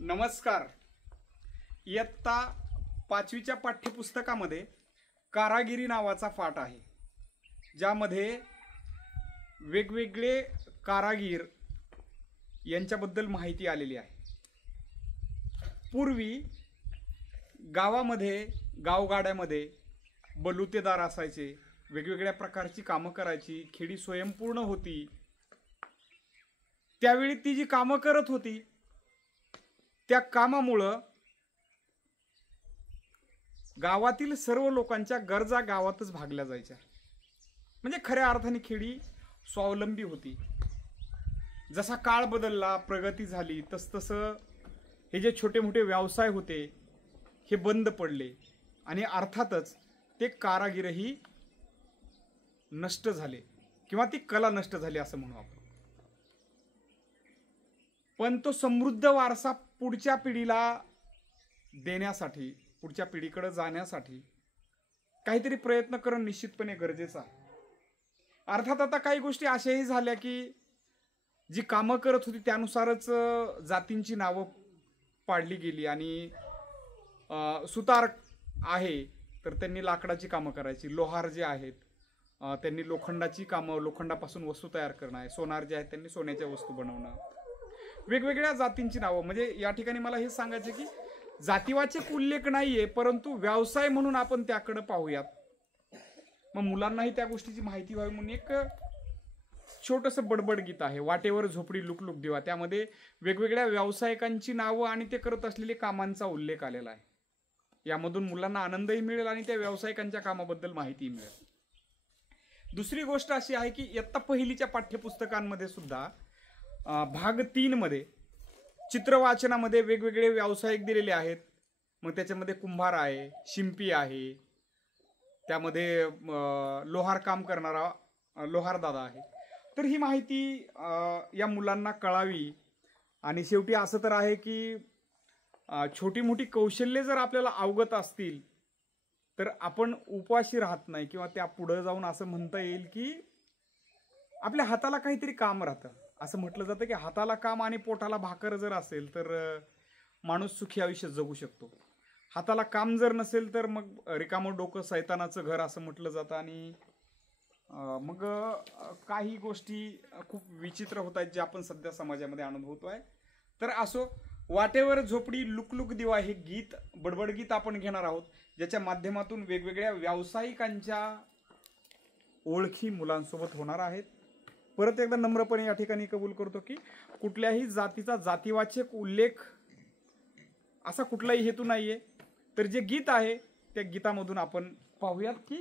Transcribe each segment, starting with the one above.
नमस्कार. इयत्ता 5वीच्या पाठ्यपुस्तकामध्ये कारागिरी नावाचा पाठ आहे, ज्यामध्ये वेगवेगळे कारागीर यांच्याबद्दल माहिती आलेली आहे. पूर्वी गावामध्ये गावगाड्यामध्ये बलुतेदार असायचे, वेगवेगळ्या प्रकारची कामं करायची, खेडी स्वयंपूर्ण होती. त्यावेळी ती जी कामं करत होती त्या कामामुळं गावातील सर्व लोकांच्या गरजा गावातच भागल्या जायच्या. म्हणजे खऱ्या अर्थाने खेडी स्वावलंबी होती. जसा काळ बदलला, प्रगती झाली, तसतसं हे जे छोटे मोठे व्यवसाय होते हे बंद पडले आणि अर्थातच ते कारागीरही नष्ट झाले किंवा ती कला नष्ट झाली असं म्हणू आपण. पण तो समृद्ध वारसा पुढच्या पिढीला देण्यासाठी, पुढच्या पिढीकडे जाण्यासाठी काहीतरी प्रयत्न करणं निश्चितपणे गरजेचं आहे. अर्थात आता काही गोष्टी अशाही झाल्या की जी कामं करत होती त्यानुसारच जातींची नावं पाडली गेली आणि सुतार आहे तर त्यांनी लाकडाची कामं करायची, लोहार जे आहेत त्यांनी लोखंडाची कामं, लोखंडापासून वस्तू तयार करणं आहे, सोनार जे आहेत त्यांनी सोन्याच्या वस्तू बनवणं, वेगवेगळ्या जातींची नावं. म्हणजे या ठिकाणी मला हे सांगायचं की जातीवाचक उल्लेख नाहीये, परंतु व्यवसाय म्हणून आपण त्याकडे पाहूयात. मग मुलांनाही त्या गोष्टीची माहिती व्हावी म्हणून एक छोटंसं बडबड गीत आहे, वाटेवर झोपडी लुक लुक दिवा. त्यामध्ये वेगवेगळ्या व्यावसायिकांची नावं आणि ते करत असलेले कामांचा उल्लेख आलेला आहे. यामधून मुलांना आनंदही मिळेल आणि त्या व्यावसायिकांच्या कामाबद्दल माहिती मिळेल. दुसरी गोष्ट अशी आहे की इयत्ता पहिलीच्या पाठ्यपुस्तकांमध्ये सुद्धा भाग 3 मध्ये चित्रवाचनामध्ये वेगवेगळे व्यावसायिक दिलेले आहेत. मग त्याच्यामध्ये कुंभार आहे, शिंपी आहे, त्यामध्ये लोहार काम करणारा लोहार दादा आहे. तर ही माहिती या मुलांना कळावी. आणि शेवटी असं तर आहे की छोटी मोठी कौशल्ये जर आपल्याला अवगत असतील तर आपण उपाशी राहत नाही, किंवा त्या पुढे जाऊन असं म्हणता येईल की आपल्या हाताला काहीतरी काम राहतं. असं म्हटलं जातं की हाताला काम आणि पोटाला भाकर जर असेल तर माणूस सुखी आयुष्य जगू शकतो. हाताला काम जर नसेल तर मग रिकामं डोकं सैतानाचं घर असं म्हटलं जातं. आणि मग काही गोष्टी खूप विचित्र होत आहेत जे आपण सध्या समाजामध्ये अनुभवतोय. तर असो, वाटेवर झोपडी लुकलुक दिवा हे गीत, बडबड गीत आपण घेणार आहोत, ज्याच्या माध्यमातून वेगवेगळ्या व्यावसायिकांच्या ओळखी मुलांसोबत होणार आहेत. परत एकदा नम्रपणे या ठिकाणी कबूल करतो की कुठल्याही जातीचा जातीवाचक उल्लेख असा कुठलाही हेतू नाहीये. तर जे गीत आहे त्या गीतामधून आपण पाहूयात की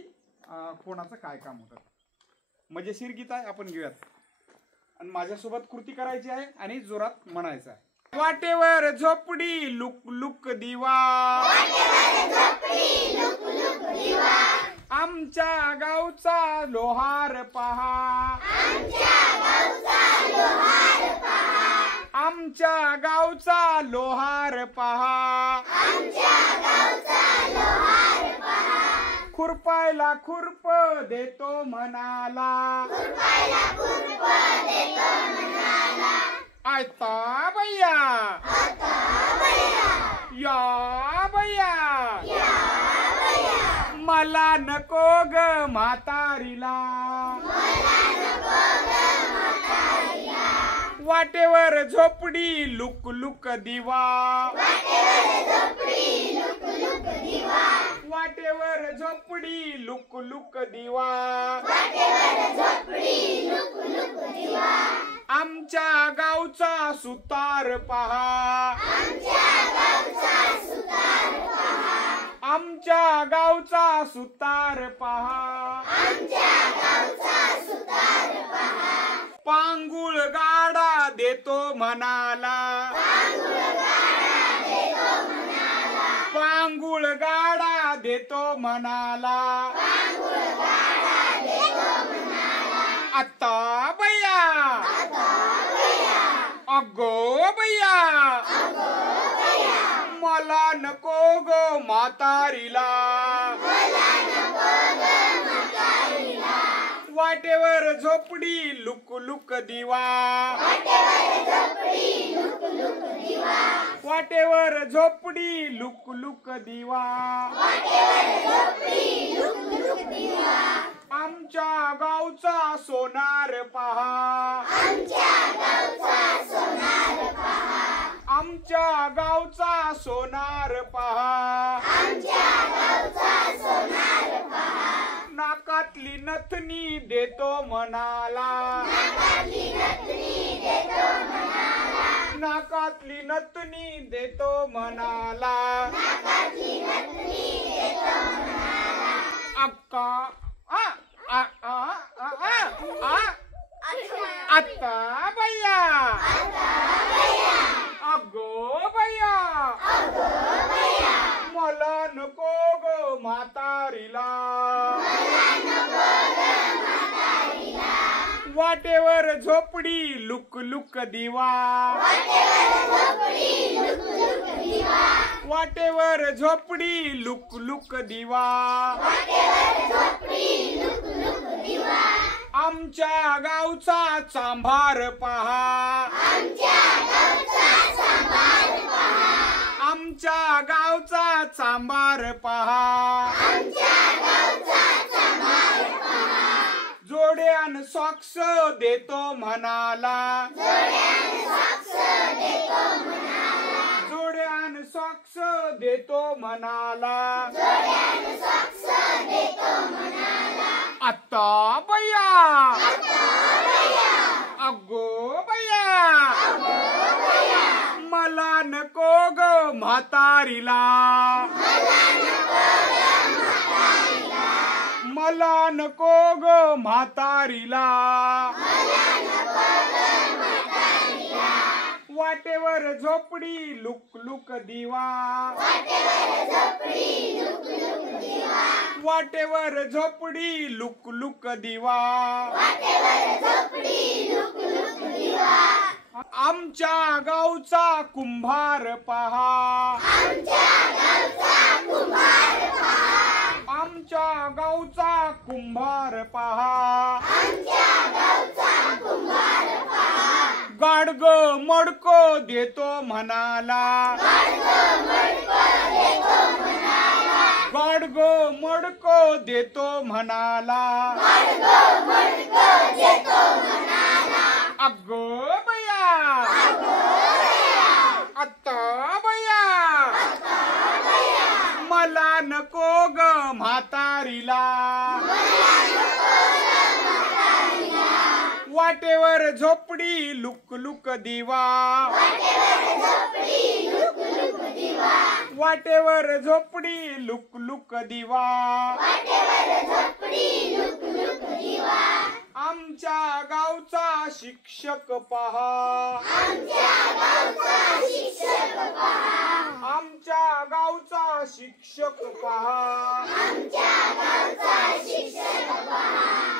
कोणाचं काय काम होतं. मजेशीर गीत आहे, आपण घेऊयात. आणि माझ्यासोबत कृती करायची आहे आणि जोरात म्हणायचं आहे. वाटेवर झोपडी लुक लुक दिवा, आमच्या गावचा लोहार पहा, आमच्या गावचा लोहार पहा, खुरपायला खुरप देतो म्हणाला, आयता भैया या भैया, मला नको ग म्हातारीला, वाटेवर झोपडी लुक लुक दिवा, वाटेवर झोपडी लुक लुक दिवा, आमच्या गावचा सुतार पहा, आमच्या गावचा सुतार पहा, पांगुळ गाडा देतो म्हणाला, पांगुळ गाडा देतो म्हणाला, आता भैया अगो भैया, मला नको गो म्हातारीला, वाटेवर झोपडी लुक लुक दिवा, वाटेवर झोपडी लुक लुक दिवा आमच्या गावचा सोनार पहा आमच्या गावचा सोनार पहा नाकातली नथनी देतो मनाला नाकातली नथनी देतो मनाला अक्का आता भैया अगो भैया मला नको ग म्हातारीला वाटेवर झोपडी लुक लुक दिवा वाटेवर झोपडी लुक लुक दिवा आमच्या गावचा चांभार पहा आमच्या गावचा चांभार पहा जोड्यान सॉक्स देतो म्हणाला जोड्यान सॉक्स देतो म्हणाला आता भैया अगो भैया मला नको ग म्हातारीला मला नको ग म्हातारीला वाटेवर झोपडी लुक लुक दिवा वाटेवर झोपडी लुक लुक दिवा आमच्या गावचा कुंभार पहा आमच्या गावचा कुंभार पहा गाडग मडको देतो म्हणाला गाडग मडको देतो म्हणाला अगो भैया आता भैया मला नको ग म्हातारीला वाटेवर झोपडी लुक लुक दिवा वाटेवर झोपडी लुक लुक दिवा आमच्या गावचा शिक्षक पहा आमच्या गावचा शिक्षक पहा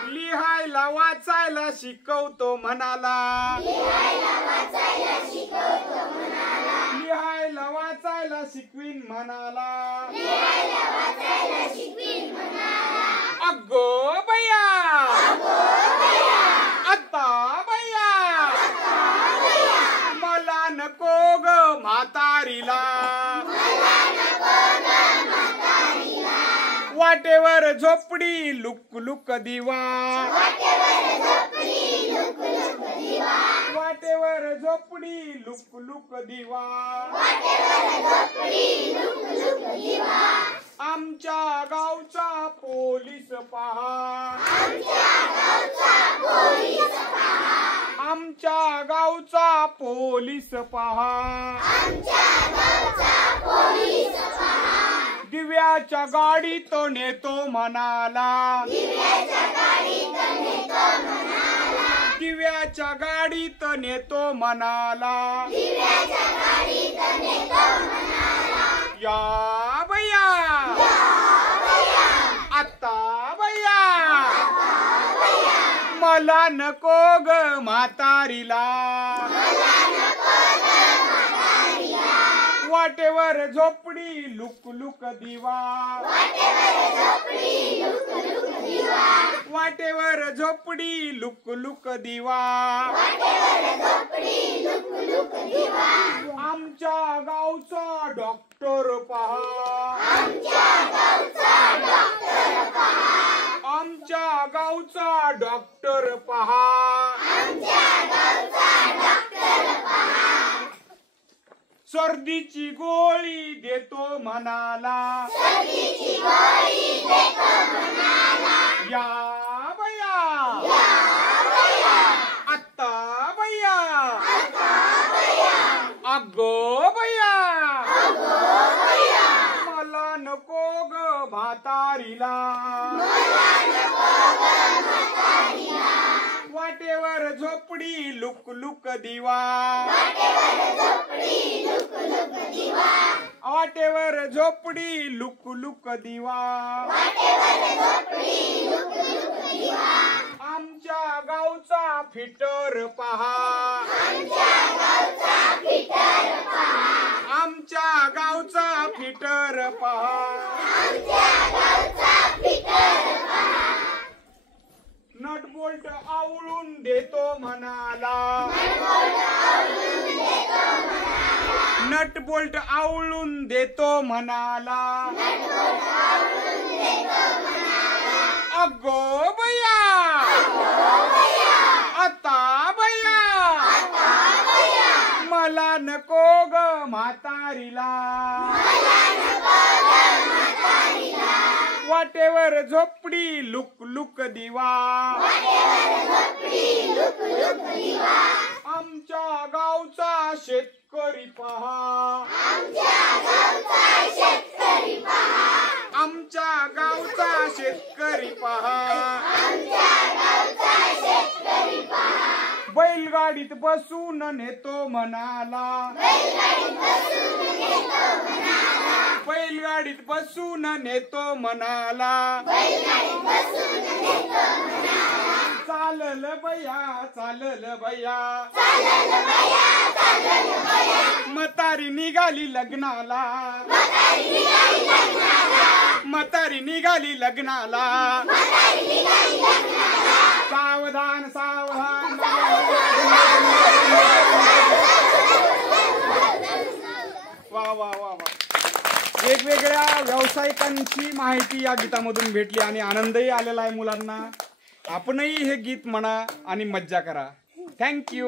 लिहायला वाचायला शिकवतो म्हणाला लिहायला वाचायला शिकवीन म्हणाला अगो भैया आता भैया मला नको ग म्हातारीला वाटेवर झोपडी लुक लुक दिवा वाटेवर झोपडी लुक लुक दिवा आमच्या गावचा पोलीस पहा आमच्या गावचा पोलीस पहा दिव्याच्या गाडीत नेतो म्हणाला दिव्याच्या गाडीत नेतो म्हणाला या भैया आता भैया मला नको ग म्हातारीला वाटेवर झोपडी लुक लुक दिवा वाटेवर झोपडी लुक लुक दिवा आमच्या गावचा डॉक्टर पहा, आमच्या गावचा डॉक्टर पहा, सर्दीची गोळी देतो मनाला, या बया आत्ता बया, अगो बया मला नको ग म्हातारीला, वाटेवर झोपडी लुक लुक दिवा, वाटेवर झोपडी लुक लुक दिवा, आमच्या गावचा फिटर पहा, आमच्या गावचा फिटर पहा, नट बोल्ट आवळून देतो मनाला, नट बोल्ट आवळून देतो मनाला, अगो बया आता बया मला नको ग म्हातारीला, वाटेवर झोपडी लुक लुक दिवा, आमच्या गावचा शेतकरी पहा, आमच्या गावचा शेतकरी पहा, बैलगाडीत बसून नेतो मनाला, बैलगाडीत बसून नेतो मनाला, चालल बया चालल बया, म्हातारी निघाली लग्नाला, म्हातारी निघाली लग्नाला, सावधान सावधान वा वा वा वा. वेगवेगळ्या व्यावसायिकांची माहिती या गीतामधून भेटली आणि आनंदही आलेला आहे मुलांना. आपणही हे गीत म्हणा आणि मज्जा करा. थँक्यू.